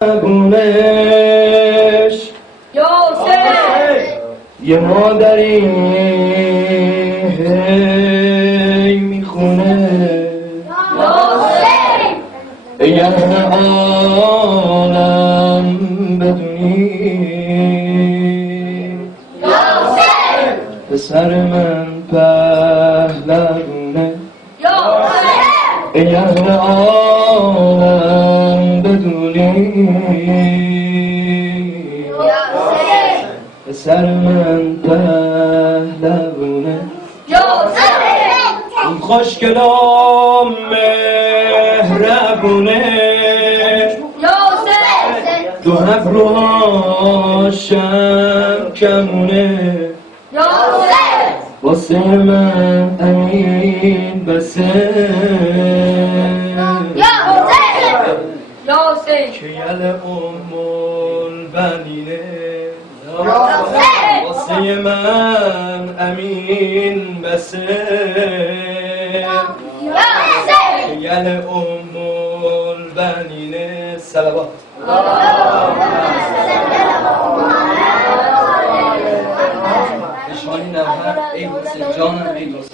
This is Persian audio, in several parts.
گونش یه مادری هی میخونه ای اهل عالم بدونی پسر من پهلوونه ای اهل عالم بدونی پسر من پهلوونه اون خوشگلام مهربونه دو ابروهاشم کمونه واسه من امین بسه که یل البنینه واسه من امین بسه که یل البنینه صلوات نشانی نوهر ای حسین جانم ای دوست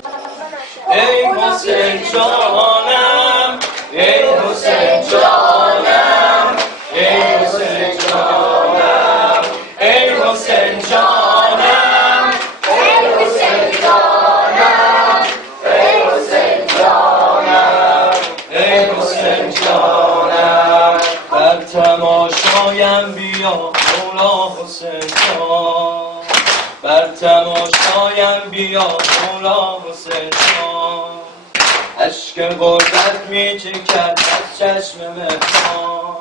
ای حسین جانم ای حسین جانم ای حسین جانم ای حسین جانم ای حسین جانم ای حسین جانم ای حسین جانم در تماشایم بیا مولا حسین جان بر تماشایم بیا مولا حسین جان اشک غربت می چکد از چشم مهمان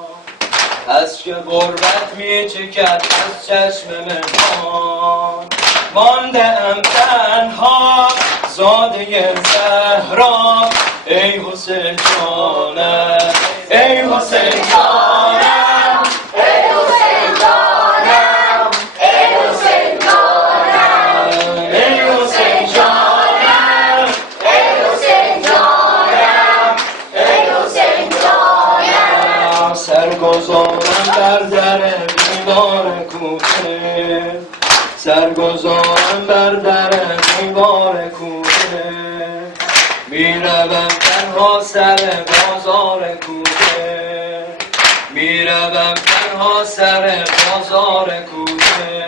اشک غربت می چکد از چشم مهمان مانده ام تنها زاده زهرا ای حسین جانم ای حسین جانم ای حسین جانم ای حسین جانم ای حسین جانم ای حسین جانم ای حسین جانم سرگذارم بر در دیوار کوچه سرگذارم بر در دیوار کوچه میروم تنها سر بازار کوچه میروم تنها سر بازار کوچه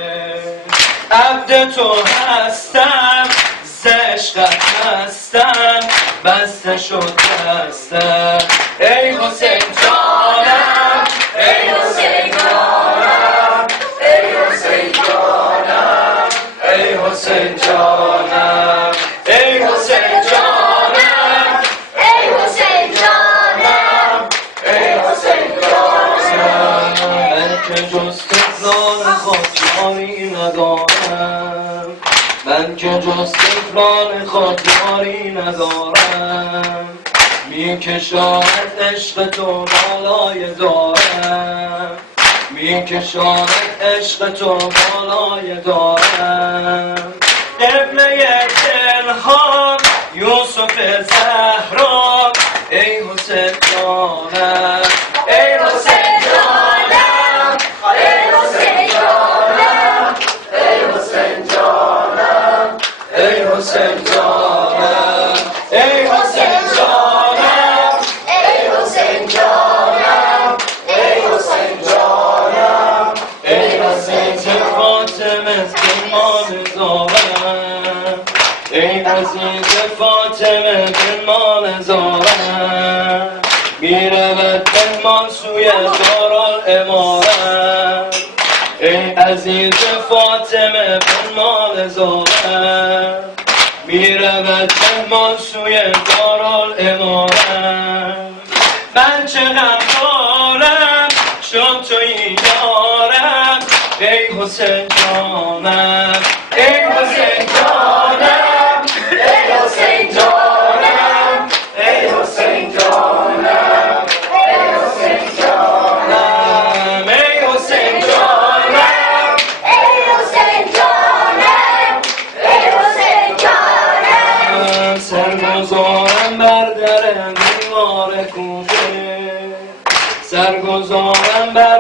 عبد تو هستم ز عشقت هستم بسته شد دستم ای حسین جانم ای حسین جانم ای حسین جانم ای حسین جانم ای حسین جانم ای حسین جانم ای حسین جانم من که جز طفلان خود یاری ندارم من که جز طفلان خود یاری ندارم میکشاند عشق تو بالای دارم میکشاند عشق تو بالای دارم قبله دلها یوسف زهرا ای حسین جانم ای حسین جانم ای حسین جانم ای حسین جانم ای حسین جانم ای حسین جانم ای حسین جانم ای حسین جانم ای حسین فاطمه ایمان زارم ای عزیز فاطمه ایمان زارم میرود پنهان سوی دارالامارم ای عزیز فاطمه پنهان زارم میرود پنهان سوی دارالامارم من چه غم دارم شد تویی یارم ای حسین جانم ای حسین جانم ای حسین جانم ای حسین جانم ای حسین جانم ای حسین جانم ای حسین جانم ای حسین جانم سرگذارم بر در دیوار کوچه سرگذارم بر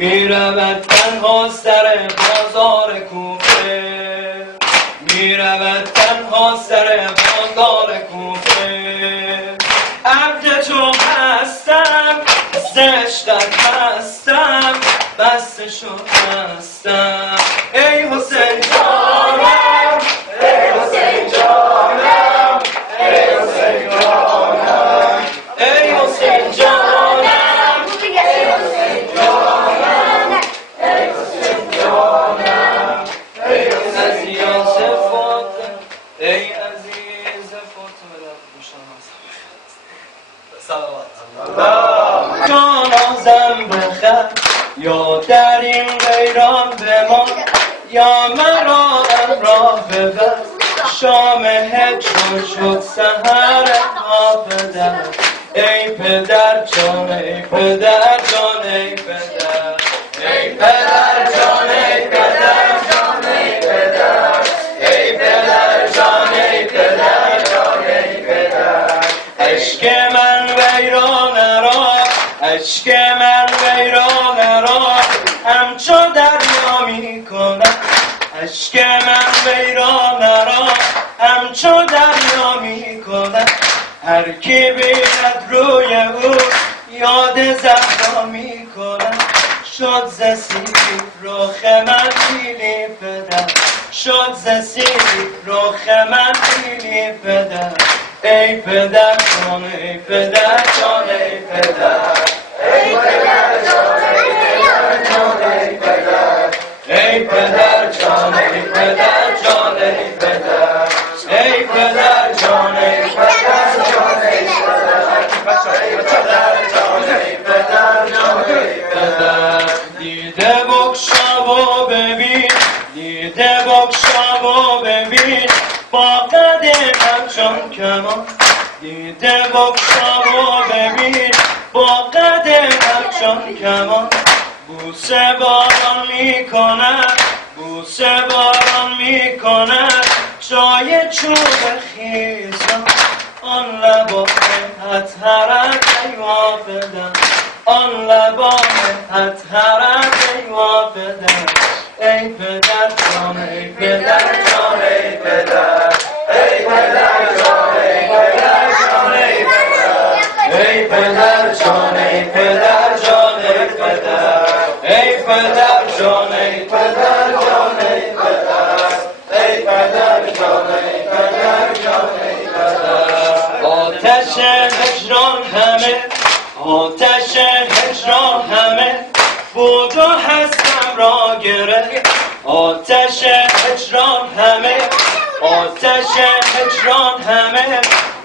میرود تنها سر بازار کوفه، میرود تنها سر بازار کوفه. عبد تو هستم، عشقت هستم، بستشو هستم. ای حسین جانم، ای حسین جانم، ای حسین جانم، ای حسین جانم، ای حسین جانم، ای حسین جانم، ای عزیز فاطمه، ای عزیز فاطمه. سلامت جانازم بخر، یا در این غیران بمان، یا مرا امراه ببر. شام هجر شد سحر ما پدر، ای پدر جان، ای پدر جان، ای پدر، ای پدر جان، ای پدر جان، ای پدر، ای پدر جان، ای پدر جان، ای پدر. عشق من ویرانه را، عشق من ویرانه را همچو دریا می کند. عشق من ویرانه را همچو دریا می کند. هر کی بیند روی او یاد زهرا می کند. شد ز سیب رخ من پیلی پدر، شد ز سیب رخ من پیلی پدر. ای پدر جان، ای پدر جان، ای پدر، ای پدر جان، ای پدر جان، ای پدر، ای پدر جان، ای پدر جان، ای پدر، ای پدر جان، ای پدر جان، ای پدر جان، ای پدر جان، ای پدر. دیده بگشا و ببین، دیده بگشا و ببین، با قد همچون کمان. دیده بگشا و ببین، با قد همچون کمان. بوسه باران می کند، بوسه باران می کند جای چوب خیزان. آن لبان اطهرت ای وافدم، آن لبان اطهرت ای وافدم. ای پدر جان، ای پدر جان، ای پدر، ای پدر جان، ای پدر جان، ای پدر، ای پدر جان، ای پدر جان، ای پدر، ای پدر جان، ای پدر جان، ای پدر، ای پدر جان، ای پدر جان، ای پدر. آتش هجران همه، آتش هجران همه بود و هستم را گرفت. آتش هجران همه، آتش هجران همه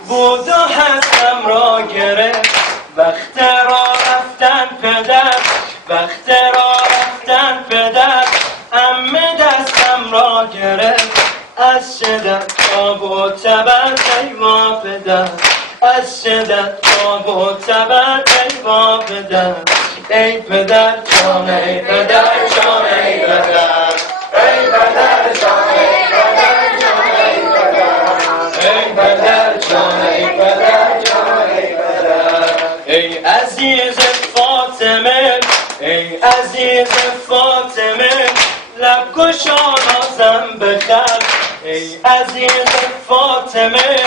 بود و هستم را گرفت. وقت را رفتن پدر، وقت را رفتن پدر، عمه دستم را گرفت. از شدت آب و تبر ای ما پدر، از شدت آب و تبر ای ما پدر. ای پدر جان، ای پدر جان، ای پدر، ای پدر جان، ای پدر جان، ای پدر، ای پدر جان، ای پدر جان، ای پدر. ای عزیز فاطمه، ای عزیز فاطمه، لب گشا نازم بخر. ای عزیز فاطمه،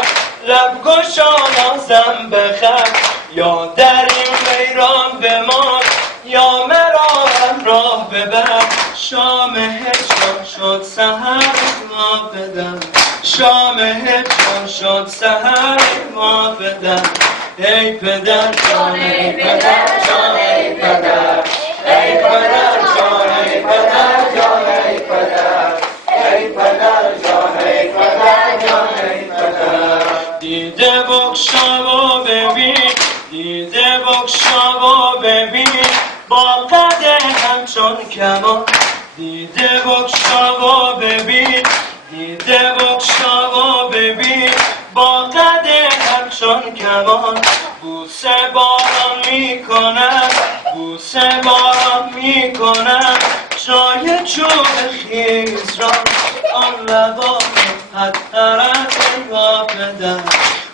لب گشا نازم بخر. یا در این ویران بمان، یا مرا همراه ببر. شام هجران شد سحر ما پدر، شام هجران شد سحر ما پدر. ای پدر جان، ای پدر جان، ای پدر، ای پدر جان، ای پدر جان، ای پدر، ای پدر جان، ای پدر جان، ای پدر. دیده بگشا و ببین، دیده بگشا و ببین، با قد همچون کمان. دیده بگشا و ببین، دیده بگشا و ببین، با قد همچون کمان. بوسه باران می کند، بوسه باران می کند جای چوب خیز را. آن لبان اطهرت ای ما پدر،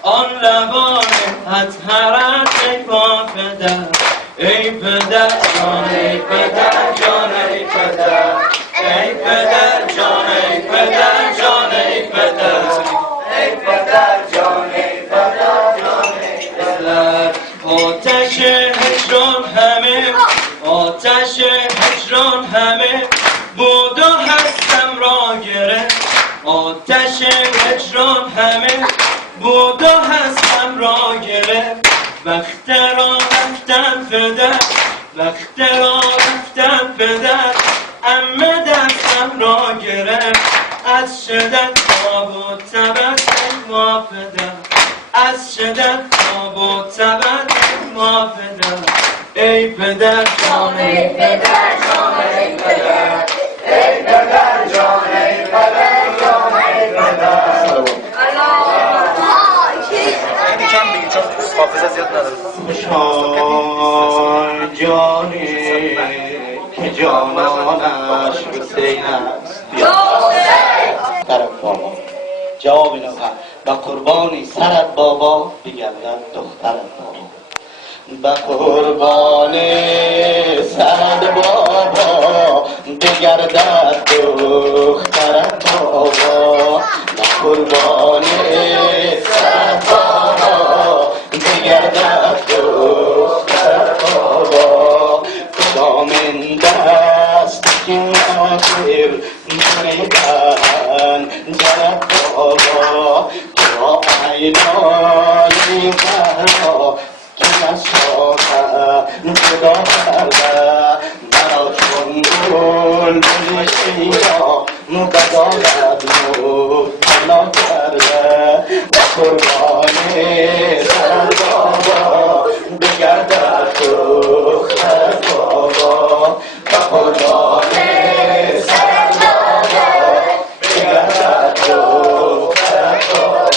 آن لبان اطهرت ای ما پدر. ای پدر جان، ای پدر را رفتم پدر، وقت را رفتم پدر، عمه دستم را گرفت، از شدت خواب و تبت ما پدر، از شدت خواب و تبت ما پدر. ای پدر جان ای پدر جان ای پدر، ای پدر جان ای پدر جان ای پدر. کم بگی چون حافظه زیاد نداره. خوشحال جانی که جانانش حسین است، طرف بابا جواب نوها به قربانی سرت بابا بگردد دخترت بابا، به قربان سرت بابا بگردد دخترت بابا، به قربان سرت بابا بگردد دخترت بابا. کدام این دست که آخر نمیدن جرد بابا، با عینانی فرا که نساخه خدا کرده، مرا چون گل بلشیدا بدارد مبتلا کرده. به قربان سرت بابا بگردد دخترت بابا، به قربان سرت بابا بگردد دخترت بابا.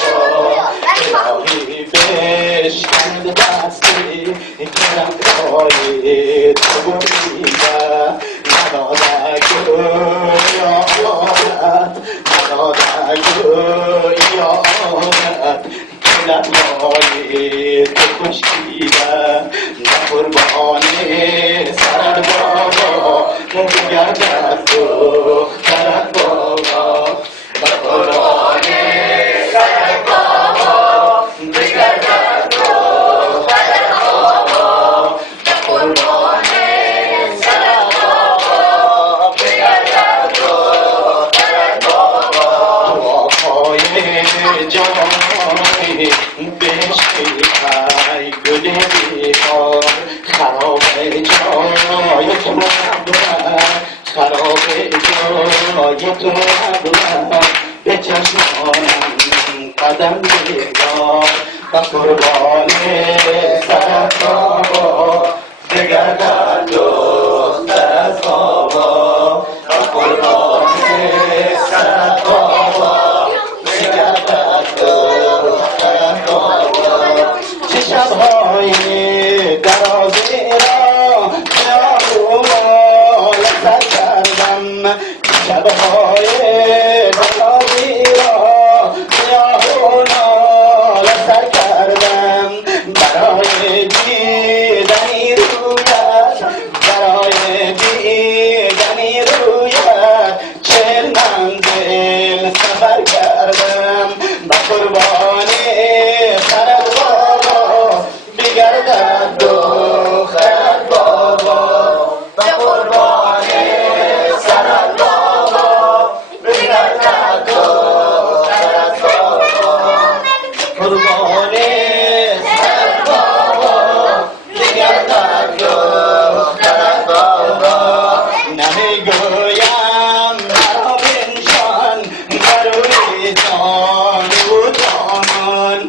الهی بشکند دستی کرمهای تو بریده، نداده یا آمد، نداده یا آمد که لبهای تو خشکیده. به قربان سرت بابا بگردد دخترت بابا، به قربان سرت بابا بگردد دخترت بابا، به قربان سرت بابا بگردد دخترت بابا. دعاهای جوانی بشکیفای گل بیخار، خراب جای تو نبود، خراب جای تو نبود، به چشمانم قدم بگذار. به قربان سرت بابا بگردد دخترت بابا، به قربان سرت بابا بگردد دخترت بابا. چه شب‌های درازی را خیال سر کردم، شب‌های درازی را خیال سر کردم، برای دیدنی رویت، برای دیدنی رویت 40 منزل سفر کردم. به قربان سرت بابا بگردد دخترت بابا، به قربان سرت بابا بگردد دخترت بابا، قربان سرت بابا بگردد دخترت بابا. نمیگویم مرا بنشان بر روی جان و جانان،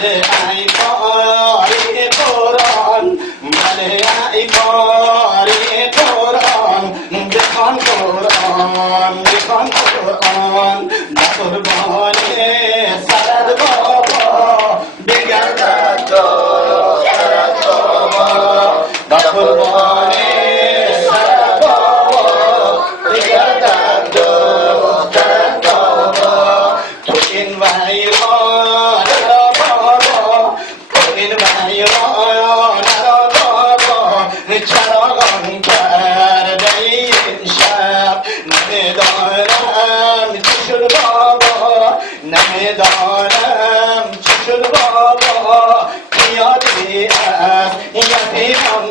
بله ای قاری قرآن، بله ای قاری قرآن، بخوان قرآن بخوان قرآن. به قربان سرت بابا بگردد دخترت بابا، به قربان سرت بابا بگردد دخترت بابا. تو این ویران را بابا، تو این ویران را بابا چراغان کرده این شب. نمیدانم چه شد بابا، نمیدانم چه شد بابا، یادی از یتیمم